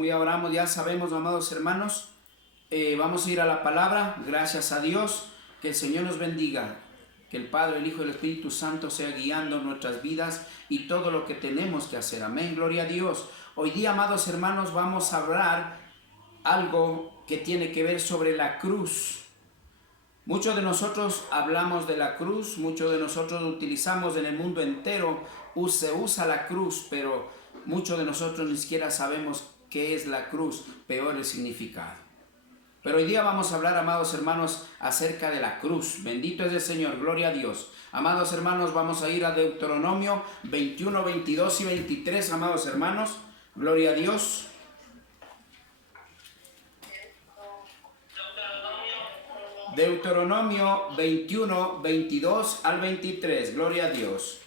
como ya oramos, ya sabemos, amados hermanos, vamos a ir a la palabra. Gracias a Dios, que el Señor nos bendiga, que el Padre, el Hijo y el Espíritu Santo sea guiando nuestras vidas y todo lo que tenemos que hacer. Amén, gloria a Dios. Hoy día, amados hermanos, vamos a hablar algo que tiene que ver sobre la cruz. Muchos de nosotros hablamos de la cruz, muchos de nosotros utilizamos en el mundo entero, se usa la cruz, pero muchos de nosotros ni siquiera sabemos qué es la cruz, peor el significado. Pero hoy día vamos a hablar, amados hermanos, acerca de la cruz. Bendito es el Señor, gloria a Dios. Amados hermanos, vamos a ir a Deuteronomio 21, 22 y 23, amados hermanos, gloria a Dios. Deuteronomio 21, 22 al 23, gloria a Dios.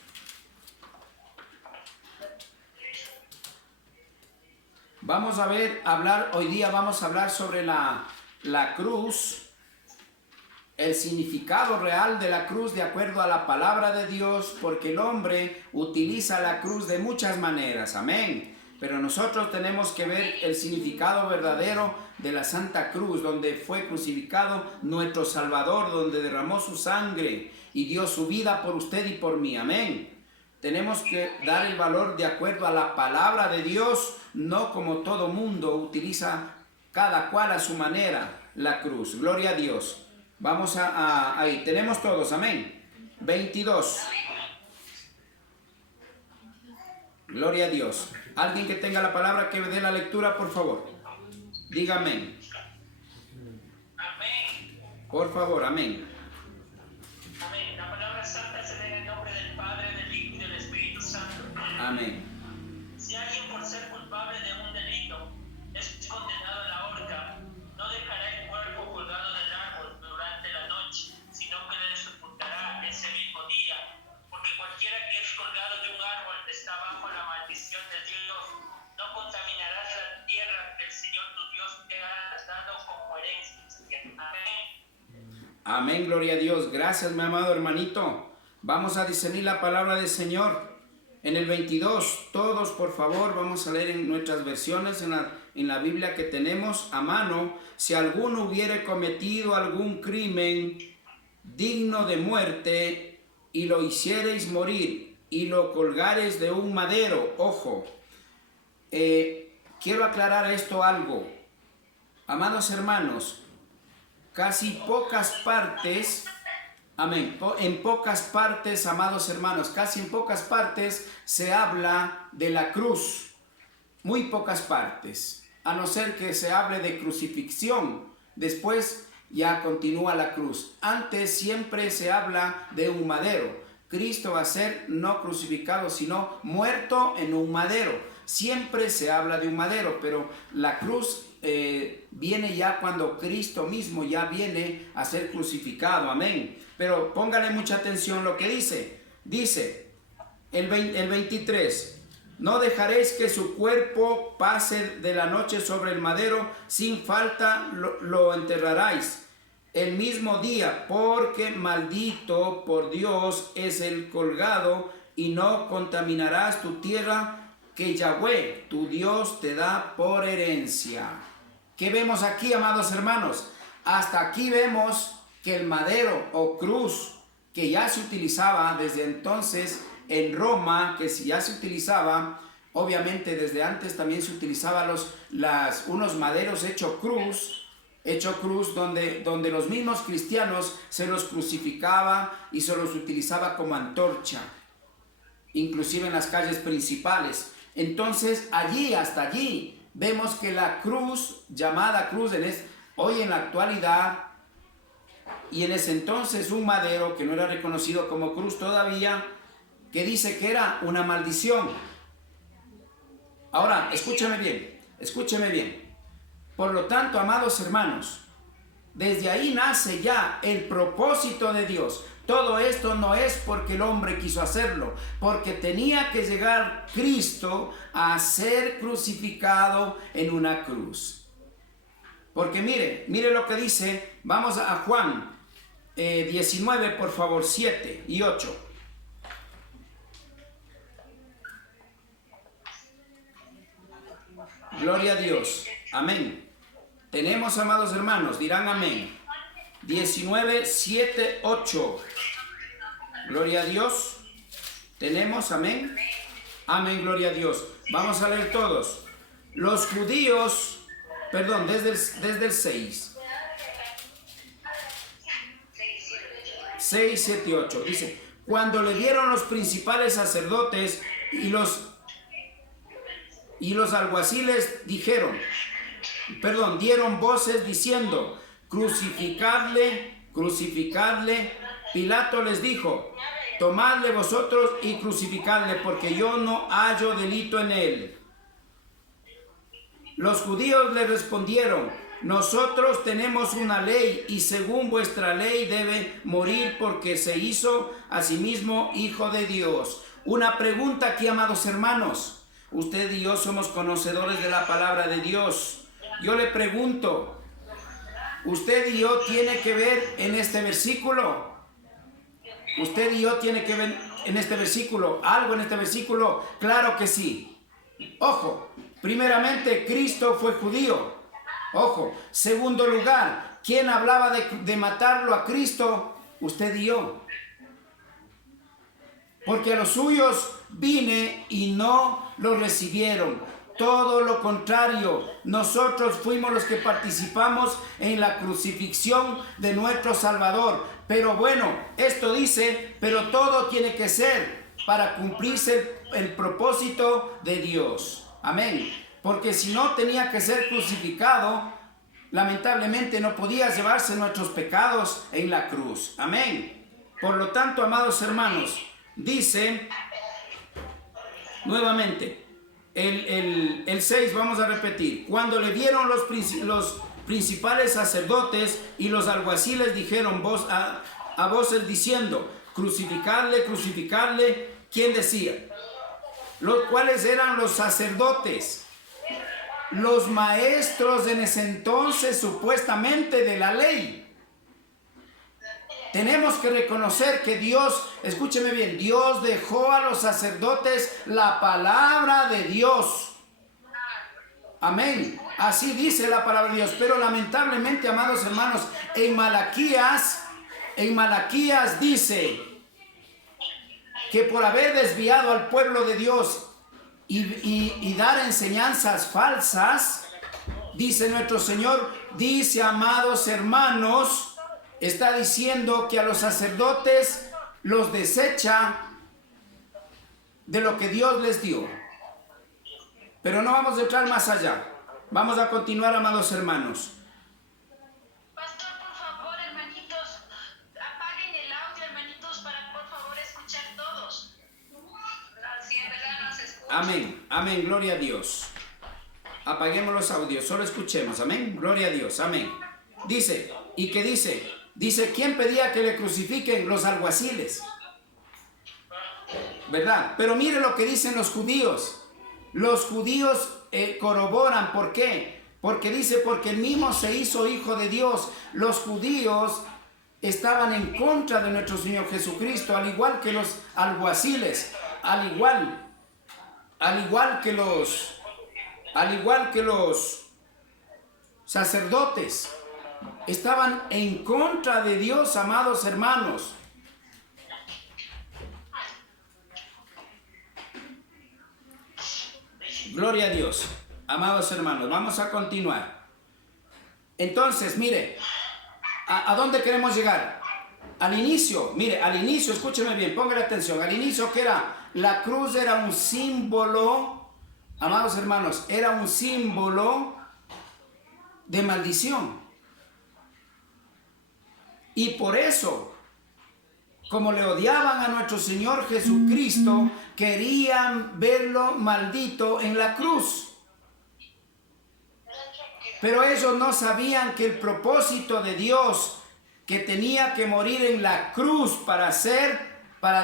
Vamos a hoy día vamos a hablar sobre la cruz, el significado real de la cruz de acuerdo a la palabra de Dios, porque el hombre utiliza la cruz de muchas maneras, amén. Pero nosotros tenemos que ver el significado verdadero de la Santa Cruz, donde fue crucificado nuestro Salvador, donde derramó su sangre y dio su vida por usted y por mí, amén. Tenemos que dar el valor de acuerdo a la palabra de Dios, no como todo mundo utiliza cada cual a su manera la cruz. Gloria a Dios. Vamos ahí, tenemos todos, amén. 22. Gloria a Dios. Alguien que tenga la palabra que dé la lectura, por favor. Diga amén. Amén. Por favor, amén. Amén. La palabra santa se lee en el nombre del Padre, del Hijo y del Espíritu Santo. Amén. Si alguien por ser culpable de un delito es condenado a la horca, no dejará el cuerpo colgado del árbol durante la noche, sino que le sepultará ese mismo día, porque cualquiera que es colgado de un árbol está bajo la maldición de Dios. No contaminarás la tierra que el Señor tu Dios te ha dado como herencia. Amén. Amén, gloria a Dios. Gracias, mi amado hermanito. Vamos a discernir la palabra del Señor. En el 22, todos por favor, vamos a leer en nuestras versiones, en la Biblia que tenemos a mano. Si alguno hubiere cometido algún crimen digno de muerte y lo hiciereis morir y lo colgareis de un madero, ojo, quiero aclarar esto algo. Amados hermanos, casi pocas partes, amén, en pocas partes, amados hermanos, casi en pocas partes se habla de la cruz. Muy pocas partes, a no ser que se hable de crucifixión. Después ya continúa la cruz. Antes siempre se habla de un madero. Cristo va a ser no crucificado, sino muerto en un madero. Siempre se habla de un madero, pero la cruz viene ya cuando Cristo mismo ya viene a ser crucificado, amén. Pero póngale mucha atención lo que dice. Dice el 23, no dejaréis que su cuerpo pase de la noche sobre el madero, sin falta lo enterraréis el mismo día, porque maldito por Dios es el colgado, y no contaminarás tu tierra que Yahweh, tu Dios, te da por herencia. ¿Qué vemos aquí, amados hermanos? Hasta aquí vemos que el madero o cruz, que ya se utilizaba desde entonces en Roma, que ya se utilizaba, obviamente desde antes también se utilizaban unos maderos hecho cruz donde los mismos cristianos se los crucificaba y se los utilizaba como antorcha, inclusive en las calles principales. Entonces hasta allí vemos que la cruz, llamada cruz hoy en la actualidad, y en ese entonces un madero que no era reconocido como cruz todavía, que dice que era una maldición. Ahora, escúcheme bien. Por lo tanto, amados hermanos, desde ahí nace ya el propósito de Dios. Todo esto no es porque el hombre quiso hacerlo, porque tenía que llegar Cristo a ser crucificado en una cruz. Porque mire lo que dice, vamos a Juan 19, por favor, 7 y 8. Gloria a Dios. Amén. Tenemos, amados hermanos, dirán amén. 19, 7, 8. Gloria a Dios. Tenemos, amén. Amén, gloria a Dios. Vamos a leer todos. Los judíos, perdón, desde el 6. 6, 7, 8. Dice, cuando le dieron los principales sacerdotes y los alguaciles dieron voces diciendo, crucificadle, crucificadle. Pilato les dijo, tomadle vosotros y crucificadle, porque yo no hallo delito en él. Los judíos le respondieron, nosotros tenemos una ley y según vuestra ley debe morir porque se hizo a sí mismo hijo de Dios. Una pregunta aquí, amados hermanos. Usted y yo somos conocedores de la palabra de Dios. Yo le pregunto, ¿usted y yo tiene que ver en este versículo? ¿Usted y yo tiene que ver en este versículo? ¿Algo en este versículo? Claro que sí. Ojo, primeramente Cristo fue judío. Ojo, segundo lugar, ¿quién hablaba de matarlo a Cristo? Usted y yo. Porque a los suyos vine y no los recibieron. Todo lo contrario, nosotros fuimos los que participamos en la crucifixión de nuestro Salvador. Pero bueno, esto dice, pero todo tiene que ser para cumplirse el propósito de Dios. Amén. Porque si no tenía que ser crucificado, lamentablemente no podía llevarse nuestros pecados en la cruz. Amén. Por lo tanto, amados hermanos, dice nuevamente, el 6, vamos a repetir. Cuando le dieron los principales sacerdotes y los alguaciles dijeron a voces diciendo, crucificadle, crucificadle. ¿Quién decía? ¿Cuáles eran los sacerdotes? Los maestros en ese entonces supuestamente de la ley. Tenemos que reconocer que Dios, escúcheme bien, Dios dejó a los sacerdotes la palabra de Dios. Amén. Así dice la palabra de Dios. Pero lamentablemente, amados hermanos, en Malaquías dice que por haber desviado al pueblo de Dios y dar enseñanzas falsas, dice nuestro Señor, dice, amados hermanos, está diciendo que a los sacerdotes los desecha de lo que Dios les dio. Pero no vamos a entrar más allá. Vamos a continuar, amados hermanos. Pastor, por favor, hermanitos, apaguen el audio, hermanitos, para por favor escuchar todos. Así en verdad nos escuchan. Amén, amén, gloria a Dios. Apaguemos los audios, solo escuchemos, amén, gloria a Dios, amén. Dice, ¿y qué dice? Dice, ¿quién pedía que le crucifiquen? Los alguaciles, ¿verdad? Pero mire lo que dicen los judíos. Los judíos corroboran, ¿por qué? Porque dice, porque el mismo se hizo hijo de Dios. Los judíos estaban en contra de nuestro Señor Jesucristo, al igual que los alguaciles, al igual que los sacerdotes. Estaban en contra de Dios, amados hermanos. Gloria a Dios, amados hermanos. Vamos a continuar. Entonces, mire, ¿a dónde queremos llegar? Al inicio, mire, al inicio, escúcheme bien, póngale atención. Al inicio, ¿qué era? La cruz era un símbolo, amados hermanos, era un símbolo de maldición. Y por eso, como le odiaban a nuestro Señor Jesucristo, querían verlo maldito en la cruz. Pero ellos no sabían que el propósito de Dios, que tenía que morir en la cruz para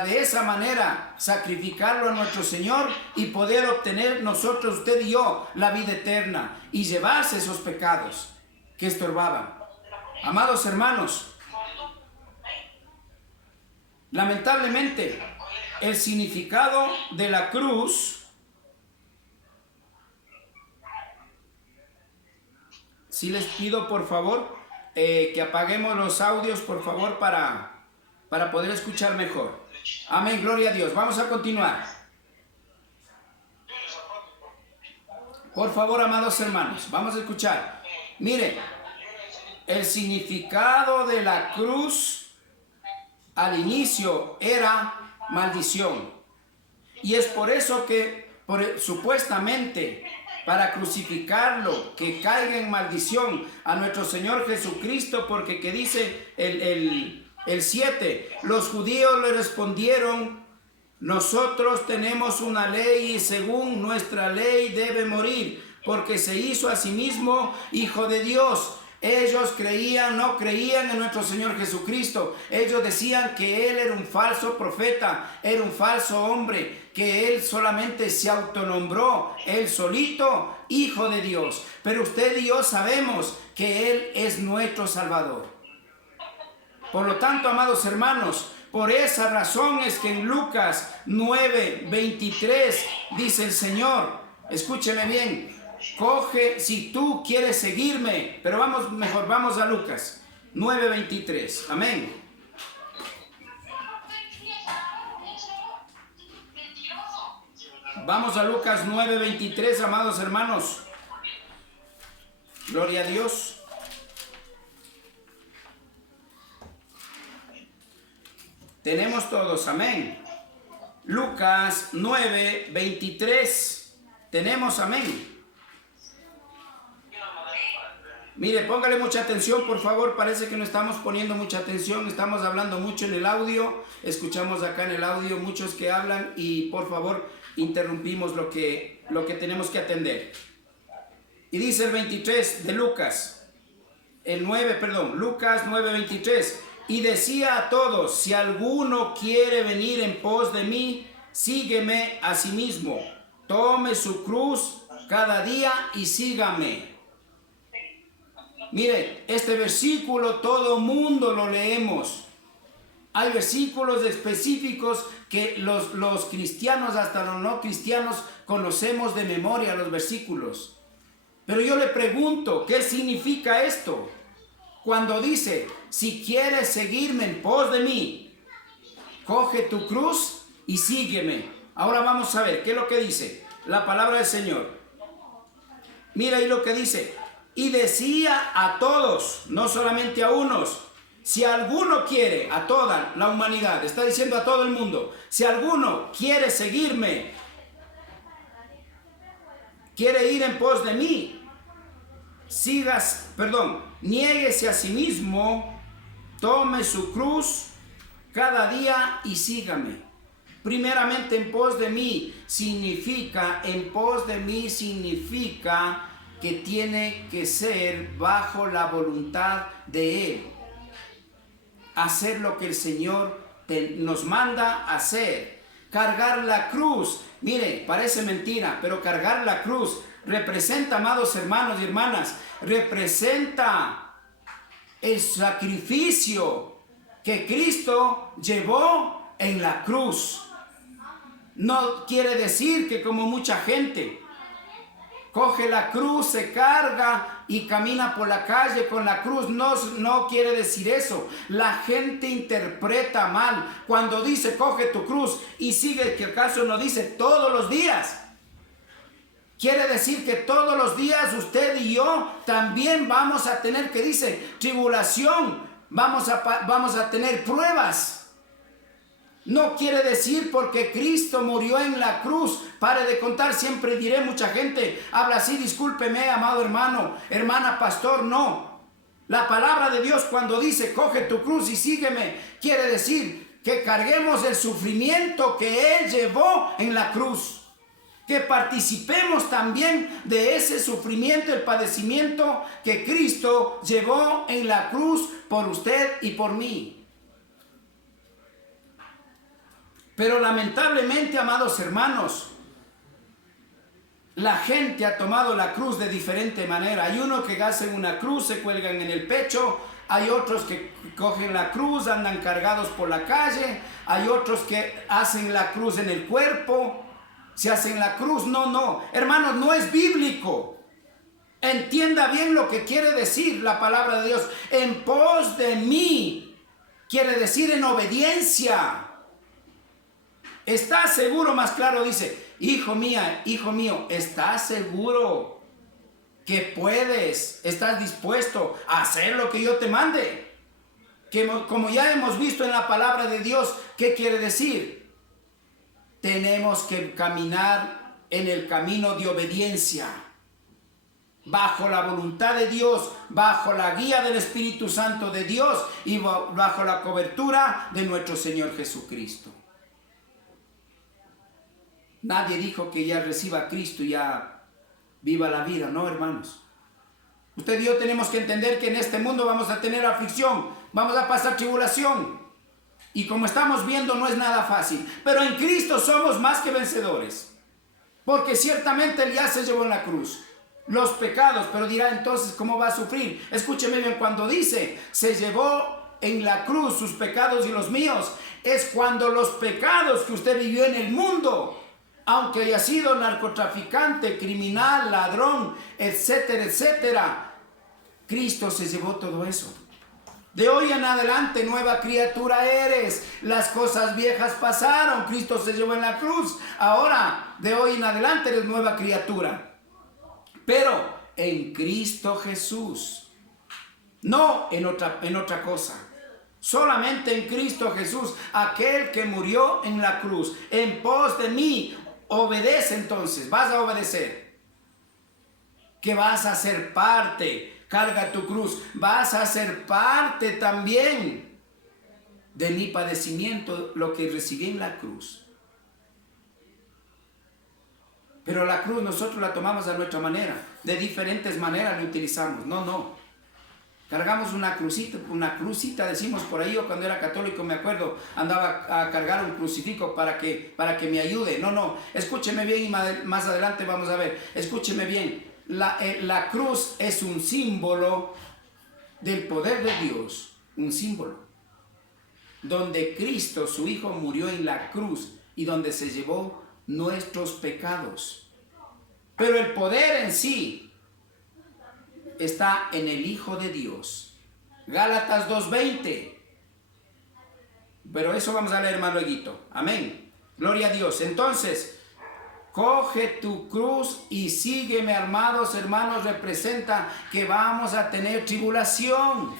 de esa manera sacrificarlo a nuestro Señor y poder obtener nosotros, usted y yo, la vida eterna y llevarse esos pecados que estorbaban. Amados hermanos, lamentablemente, el significado de la cruz sí les pido por favor que apaguemos los audios, por favor, para poder escuchar mejor. Amén, gloria a Dios. Vamos a continuar. Por favor, amados hermanos, vamos a escuchar. Mire, el significado de la cruz al inicio era maldición. Y es por eso que supuestamente para crucificarlo, que caiga en maldición a nuestro Señor Jesucristo, porque que dice el 7, los judíos le respondieron: nosotros tenemos una ley y según nuestra ley debe morir, porque se hizo a sí mismo hijo de Dios. Ellos no creían en nuestro Señor Jesucristo. Ellos decían que Él era un falso profeta, era un falso hombre, que Él solamente se autonombró, Él solito, hijo de Dios. Pero usted y yo sabemos que Él es nuestro Salvador. Por lo tanto, amados hermanos, por esa razón es que en Lucas 9:23 dice el Señor, escúcheme bien, coge, si tú quieres seguirme, pero vamos a Lucas 9:23, amén. Vamos a Lucas 9:23, amados hermanos. Gloria a Dios. Tenemos todos, amén. Lucas 9:23. Tenemos, amén. Mire, póngale mucha atención, por favor. Parece que no estamos poniendo mucha atención. Estamos hablando mucho en el audio. Escuchamos acá en el audio muchos que hablan y por favor interrumpimos lo que tenemos que atender. Y dice el 23 de Lucas. Lucas 9:23. Y decía a todos: si alguno quiere venir en pos de mí, sígueme a sí mismo. Tome su cruz cada día y sígame. Mire, este versículo todo mundo lo leemos. Hay versículos específicos que los cristianos, hasta los no cristianos, conocemos de memoria los versículos. Pero yo le pregunto, ¿qué significa esto? Cuando dice, si quieres seguirme en pos de mí, coge tu cruz y sígueme. Ahora vamos a ver, ¿qué es lo que dice la palabra del Señor? Mira ahí lo que dice. Y decía a todos, no solamente a unos, si alguno quiere, a toda la humanidad, está diciendo a todo el mundo, si alguno quiere seguirme, quiere ir en pos de mí, niéguese a sí mismo, tome su cruz cada día y sígame. Primeramente, en pos de mí significa que tiene que ser bajo la voluntad de Él. Hacer lo que el Señor nos manda hacer. Cargar la cruz. Mire, parece mentira, pero cargar la cruz representa, amados hermanos y hermanas, representa el sacrificio que Cristo llevó en la cruz. No quiere decir que como mucha gente coge la cruz, se carga y camina por la calle con la cruz. No quiere decir eso. La gente interpreta mal cuando dice coge tu cruz y sigue, que acaso no dice todos los días. Quiere decir que todos los días usted y yo también vamos a tener, que dice, tribulación, vamos a tener pruebas. No quiere decir porque Cristo murió en la cruz. Pare de contar, siempre diré, mucha gente habla así, discúlpeme, amado hermano, hermana, pastor, no. La palabra de Dios cuando dice coge tu cruz y sígueme, quiere decir que carguemos el sufrimiento que Él llevó en la cruz. Que participemos también de ese sufrimiento, el padecimiento que Cristo llevó en la cruz por usted y por mí. Pero lamentablemente, amados hermanos, la gente ha tomado la cruz de diferente manera. Hay unos que hacen una cruz, se cuelgan en el pecho. Hay otros que cogen la cruz, andan cargados por la calle. Hay otros que hacen la cruz en el cuerpo. Se hacen la cruz. No, hermanos, no es bíblico. Entienda bien lo que quiere decir la palabra de Dios. En pos de mí quiere decir en obediencia. ¿Estás seguro? Más claro dice, hijo mío, ¿estás seguro que puedes, estás dispuesto a hacer lo que yo te mande? Que como ya hemos visto en la palabra de Dios, ¿qué quiere decir? Tenemos que caminar en el camino de obediencia, bajo la voluntad de Dios, bajo la guía del Espíritu Santo de Dios y bajo la cobertura de nuestro Señor Jesucristo. Nadie dijo que ya reciba a Cristo y ya viva la vida, no, hermanos. Usted y yo tenemos que entender que en este mundo vamos a tener aflicción, vamos a pasar tribulación. Y como estamos viendo, no es nada fácil. Pero en Cristo somos más que vencedores. Porque ciertamente Él ya se llevó en la cruz los pecados, pero dirá entonces, ¿cómo va a sufrir? Escúcheme bien, cuando dice, se llevó en la cruz sus pecados y los míos, es cuando los pecados que usted vivió en el mundo, aunque haya sido narcotraficante, criminal, ladrón, etcétera, etcétera, Cristo se llevó todo eso. De hoy en adelante nueva criatura eres. Las cosas viejas pasaron. Cristo se llevó en la cruz. Ahora, de hoy en adelante eres nueva criatura. Pero en Cristo Jesús. No en otra cosa. Solamente en Cristo Jesús. Aquel que murió en la cruz. En pos de mí. Obedece entonces. Vas a obedecer. Que vas a ser parte. Carga tu cruz, vas a ser parte también de mi padecimiento, lo que recibí en la cruz. Pero la cruz nosotros la tomamos a nuestra manera, de diferentes maneras la utilizamos. No. Cargamos una crucita, decimos por ahí. Yo cuando era católico me acuerdo, andaba a cargar un crucifijo para que me ayude. No, escúcheme bien y más adelante vamos a ver. Escúcheme bien. La cruz es un símbolo del poder de Dios, un símbolo, donde Cristo, su Hijo, murió en la cruz y donde se llevó nuestros pecados. Pero el poder en sí está en el Hijo de Dios. Gálatas 2:20. Pero eso vamos a leer más luego. Amén. Gloria a Dios. Entonces, coge tu cruz y sígueme, amados hermanos, representa que vamos a tener tribulación,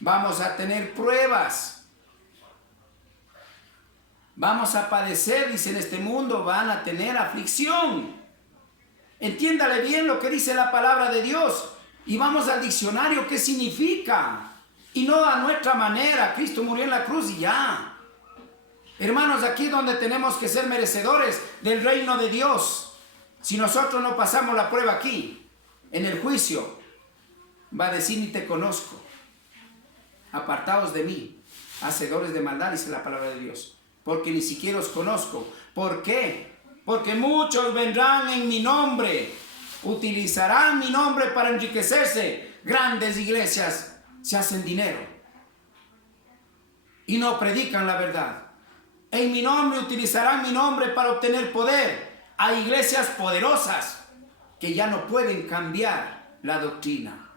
vamos a tener pruebas, vamos a padecer, dice, en este mundo van a tener aflicción. Entiéndale bien lo que dice la palabra de Dios y vamos al diccionario, ¿qué significa? Y no a nuestra manera. Cristo murió en la cruz y ya. Hermanos, aquí donde tenemos que ser merecedores del reino de Dios. Si nosotros no pasamos la prueba aquí, en el juicio, va a decir, ni te conozco. Apartaos de mí, hacedores de maldad, dice la palabra de Dios. Porque ni siquiera os conozco. ¿Por qué? Porque muchos vendrán en mi nombre, utilizarán mi nombre para enriquecerse. Grandes iglesias se hacen dinero y no predican la verdad. En mi nombre utilizarán mi nombre para obtener poder. Hay iglesias poderosas que ya no pueden cambiar la doctrina.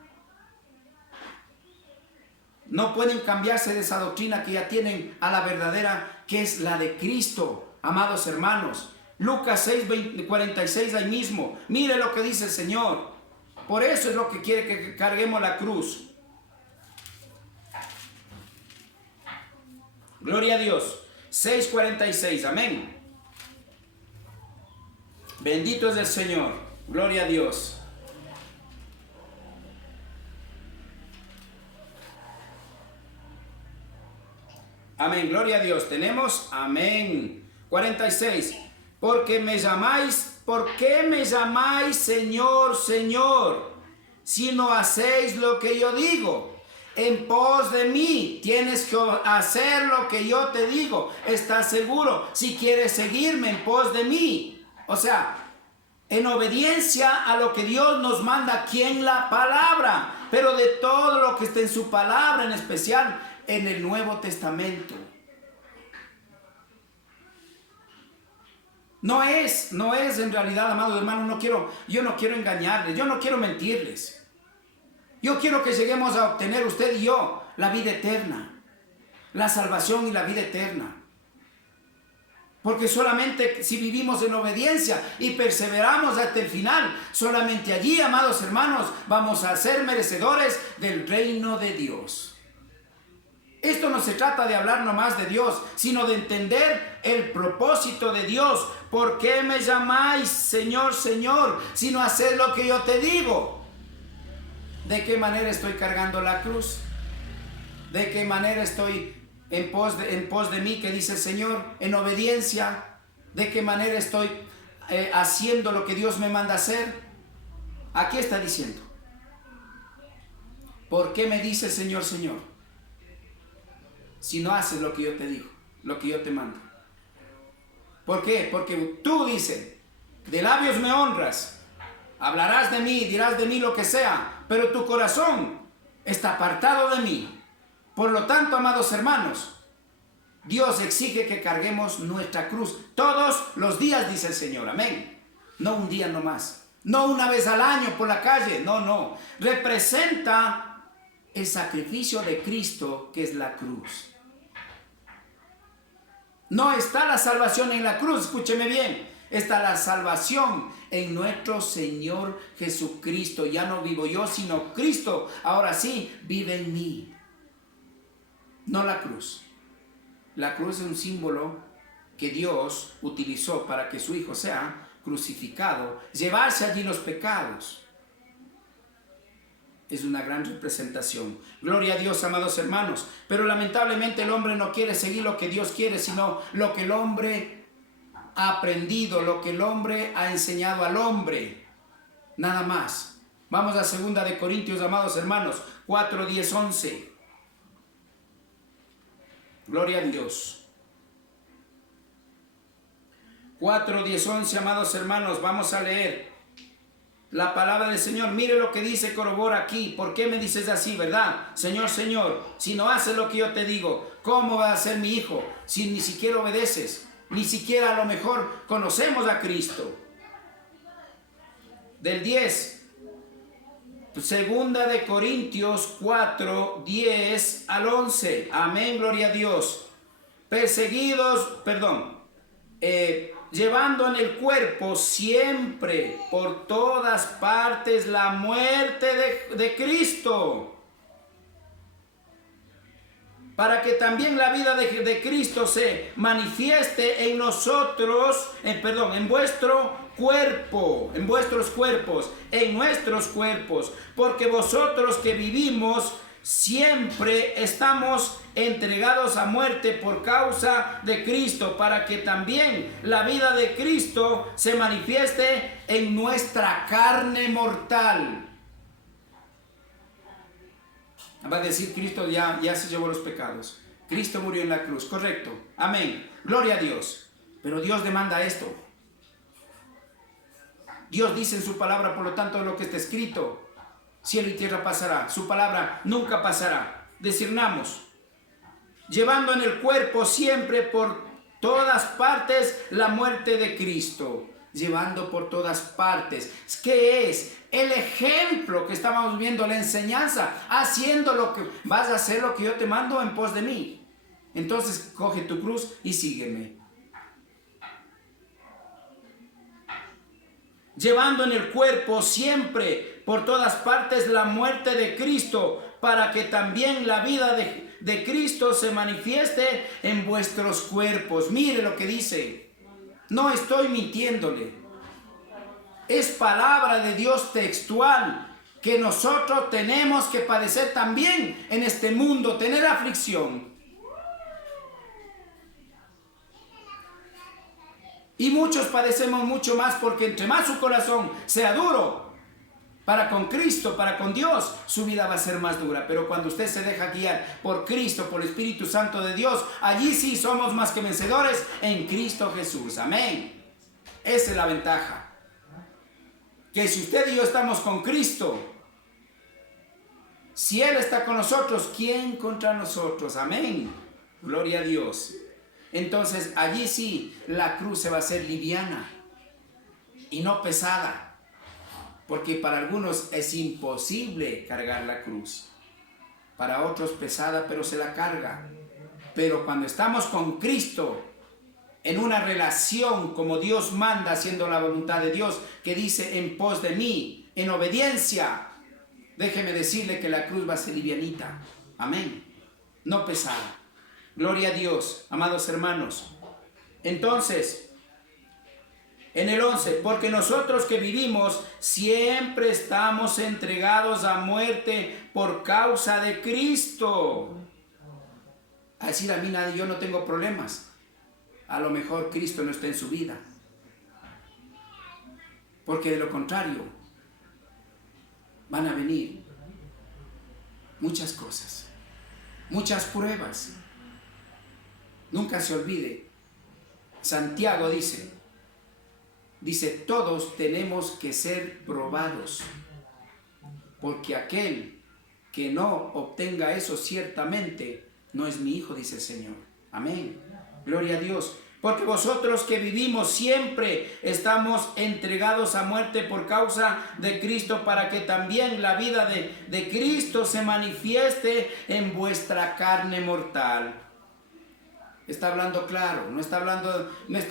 No pueden cambiarse de esa doctrina que ya tienen a la verdadera, que es la de Cristo, amados hermanos. Lucas 6:46 ahí mismo. Mire lo que dice el Señor. Por eso es lo que quiere que carguemos la cruz. Gloria a Dios. 6:46, amén. Bendito es el Señor, gloria a Dios. Amén, gloria a Dios. Tenemos, amén. 46, ¿por qué me llamáis Señor, Señor, si no hacéis lo que yo digo? En pos de mí tienes que hacer lo que yo te digo. ¿Estás seguro? Si quieres seguirme, en pos de mí. O sea, en obediencia a lo que Dios nos manda aquí en la palabra. Pero de todo lo que está en su palabra, en especial en el Nuevo Testamento. No es en realidad, amados hermanos, yo no quiero engañarles, yo no quiero mentirles. Yo quiero que lleguemos a obtener usted y yo la vida eterna, la salvación y la vida eterna. Porque solamente si vivimos en obediencia y perseveramos hasta el final, solamente allí, amados hermanos, vamos a ser merecedores del reino de Dios. Esto no se trata de hablar nomás de Dios, sino de entender el propósito de Dios. ¿Por qué me llamáis Señor, Señor, si no haced lo que yo te digo? ¿De qué manera estoy cargando la cruz? ¿De qué manera estoy en pos de mí, que dice el Señor, en obediencia? ¿De qué manera estoy haciendo lo que Dios me manda hacer? Aquí está diciendo: ¿por qué me dices Señor, Señor, si no haces lo que yo te digo, lo que yo te mando? ¿Por qué? Porque tú, dice, de labios me honras, hablarás de mí, dirás de mí lo que sea, pero tu corazón está apartado de mí. Por lo tanto, amados hermanos, Dios exige que carguemos nuestra cruz todos los días, dice el Señor. Amén. No un día nomás, no una vez al año por la calle, no. Representa el sacrificio de Cristo, que es la cruz. No está la salvación en la cruz, escúcheme bien. Está la salvación en nuestro Señor Jesucristo. Ya no vivo yo, sino Cristo ahora sí vive en mí. No la cruz. La cruz es un símbolo que Dios utilizó para que su Hijo sea crucificado, llevarse allí los pecados. Es una gran representación. Gloria a Dios, amados hermanos. Pero lamentablemente el hombre no quiere seguir lo que Dios quiere, sino lo que el hombre ha aprendido, lo que el hombre ha enseñado al hombre. Nada más. Vamos a 2 Corintios, amados hermanos, 4, 10, 11. Gloria a Dios. 4, 10, 11, amados hermanos, vamos a leer la palabra del Señor. Mire lo que dice, corrobora aquí. ¿Por qué me dices así, verdad? Señor, Señor, si no haces lo que yo te digo, ¿cómo va a ser mi hijo si ni siquiera obedeces? Ni siquiera a lo mejor conocemos a Cristo. Del 10, 2 Corintios 4, 10 al 11. Amén, gloria a Dios. Llevando en el cuerpo siempre por todas partes la muerte de Cristo, para que también la vida de Cristo se manifieste en nosotros, en vuestros cuerpos, porque vosotros que vivimos siempre estamos entregados a muerte por causa de Cristo, para que también la vida de Cristo se manifieste en nuestra carne mortal. Va a decir, Cristo ya se llevó los pecados. Cristo murió en la cruz, correcto. Amén. Gloria a Dios. Pero Dios demanda esto. Dios dice en su palabra, por lo tanto, lo que está escrito, cielo y tierra pasará, su palabra nunca pasará. Discernamos. Llevando en el cuerpo siempre por todas partes la muerte de Cristo. Llevando por todas partes. ¿Qué es? El ejemplo que estábamos viendo, la enseñanza, haciendo lo que vas a hacer, lo que yo te mando en pos de mí. Entonces coge tu cruz y sígueme. Llevando en el cuerpo siempre por todas partes la muerte de Cristo, para que también la vida de Cristo se manifieste en vuestros cuerpos. Mire lo que dice. No estoy mintiéndole. Es palabra de Dios textual, que nosotros tenemos que padecer también en este mundo, tener aflicción. Y muchos padecemos mucho más, porque entre más su corazón sea duro para con Cristo, para con Dios, su vida va a ser más dura. Pero cuando usted se deja guiar por Cristo, por el Espíritu Santo de Dios, allí sí somos más que vencedores en Cristo Jesús. Amén. Esa es la ventaja. Que si usted y yo estamos con Cristo, si Él está con nosotros, ¿quién contra nosotros? Amén. Gloria a Dios. Entonces allí sí la cruz se va a hacer liviana y no pesada, porque para algunos es imposible cargar la cruz, para otros pesada, pero se la carga. Pero cuando estamos con Cristo en una relación como Dios manda, haciendo la voluntad de Dios, que dice en pos de mí, en obediencia, déjeme decirle que la cruz va a ser livianita, amén, no pesada. Gloria a Dios, amados hermanos. Entonces, en el 11, porque nosotros que vivimos siempre estamos entregados a muerte por causa de Cristo. A decir a mí nadie, yo no tengo problemas. A lo mejor Cristo no está en su vida. Porque de lo contrario, van a venir muchas cosas, muchas pruebas. Nunca se olvide, Santiago dice, todos tenemos que ser probados, porque aquel que no obtenga eso ciertamente no es mi hijo, dice el Señor. Amén. Gloria a Dios. Porque vosotros que vivimos siempre estamos entregados a muerte por causa de Cristo, para que también la vida de Cristo se manifieste en vuestra carne mortal. Está hablando claro, no está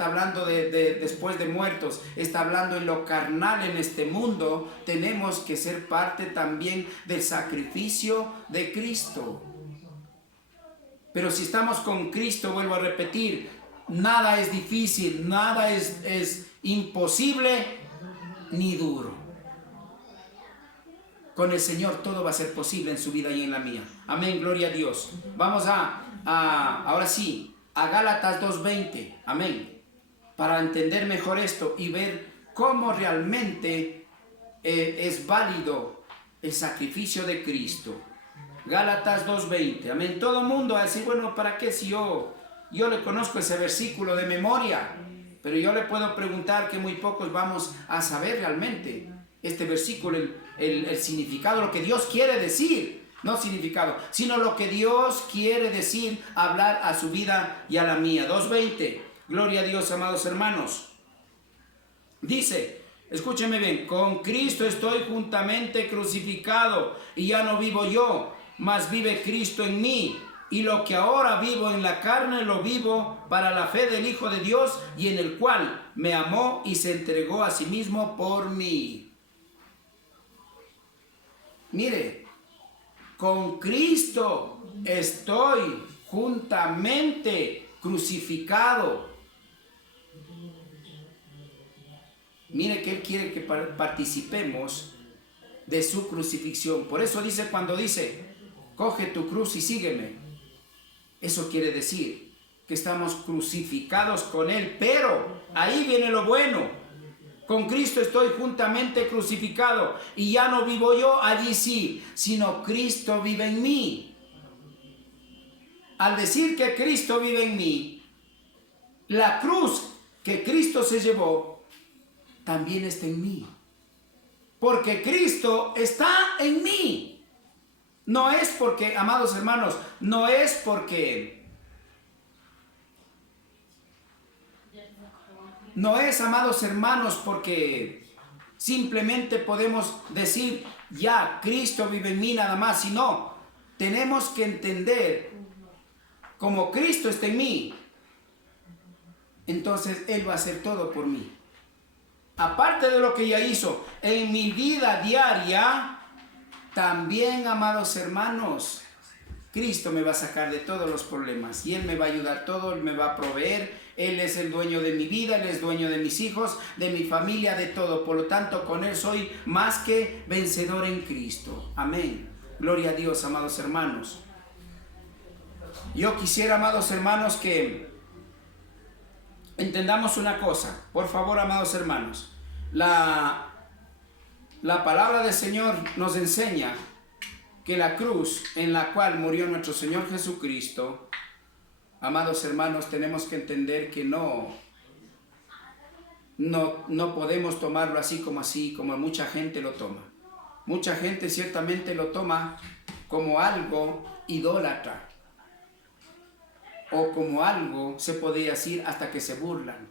hablando de después de muertos, está hablando en lo carnal en este mundo. Tenemos que ser parte también del sacrificio de Cristo. Pero si estamos con Cristo, vuelvo a repetir, nada es difícil, nada es imposible ni duro. Con el Señor todo va a ser posible en su vida y en la mía. Amén, gloria a Dios. Vamos ahora sí, a Gálatas 2:20, amén, para entender mejor esto y ver cómo realmente es válido el sacrificio de Cristo. Gálatas 2:20, amén. Todo el mundo va a decir, bueno, ¿para qué si yo le conozco ese versículo de memoria? Pero yo le puedo preguntar que muy pocos vamos a saber realmente este versículo, el significado, lo que Dios quiere decir. No significado, sino lo que Dios quiere decir, hablar a su vida y a la mía. 2:20, gloria a Dios, amados hermanos. Dice, escúcheme bien, con Cristo estoy juntamente crucificado, y ya no vivo yo, mas vive Cristo en mí. Y lo que ahora vivo en la carne, lo vivo para la fe del Hijo de Dios, y en el cual me amó y se entregó a sí mismo por mí. Mire, con Cristo estoy juntamente crucificado. Mire que Él quiere que participemos de su crucifixión. Por eso dice, cuando dice, coge tu cruz y sígueme, eso quiere decir que estamos crucificados con Él. Pero ahí viene lo bueno. Con Cristo estoy juntamente crucificado, y ya no vivo yo, allí sí, sino Cristo vive en mí. Al decir que Cristo vive en mí, la cruz que Cristo se llevó también está en mí. Porque Cristo está en mí. No es porque, amados hermanos, no es porque... No es, amados hermanos, porque simplemente podemos decir, ya, Cristo vive en mí nada más, sino tenemos que entender, como Cristo está en mí, entonces Él va a hacer todo por mí. Aparte de lo que ya hizo en mi vida diaria, también, amados hermanos, Cristo me va a sacar de todos los problemas, y Él me va a ayudar todo, Él me va a proveer. Él es el dueño de mi vida, Él es dueño de mis hijos, de mi familia, de todo. Por lo tanto, con Él soy más que vencedor en Cristo. Amén. Gloria a Dios, amados hermanos. Yo quisiera, amados hermanos, que entendamos una cosa. Por favor, amados hermanos. La palabra del Señor nos enseña que la cruz en la cual murió nuestro Señor Jesucristo, amados hermanos, tenemos que entender que no podemos tomarlo así como mucha gente lo toma. Mucha gente ciertamente lo toma como algo idólatra. o como algo, se podría decir, hasta que se burlan.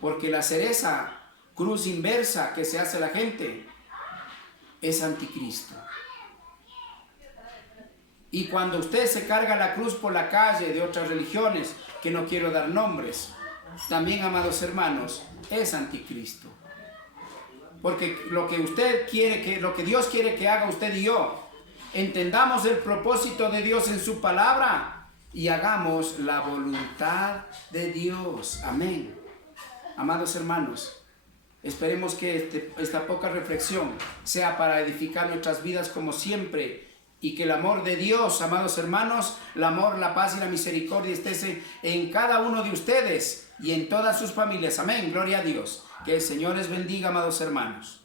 Porque la cereza, cruz inversa que se hace la gente, es anticristo. Y cuando usted se carga la cruz por la calle de otras religiones, que no quiero dar nombres, también, amados hermanos, es anticristo. Porque lo que usted quiere, lo que Dios quiere que haga usted y yo, entendamos el propósito de Dios en su palabra y hagamos la voluntad de Dios. Amén. Amados hermanos, esperemos que esta poca reflexión sea para edificar nuestras vidas como siempre, y que el amor de Dios, amados hermanos, el amor, la paz y la misericordia esté en cada uno de ustedes y en todas sus familias. Amén. Gloria a Dios. Que el Señor les bendiga, amados hermanos.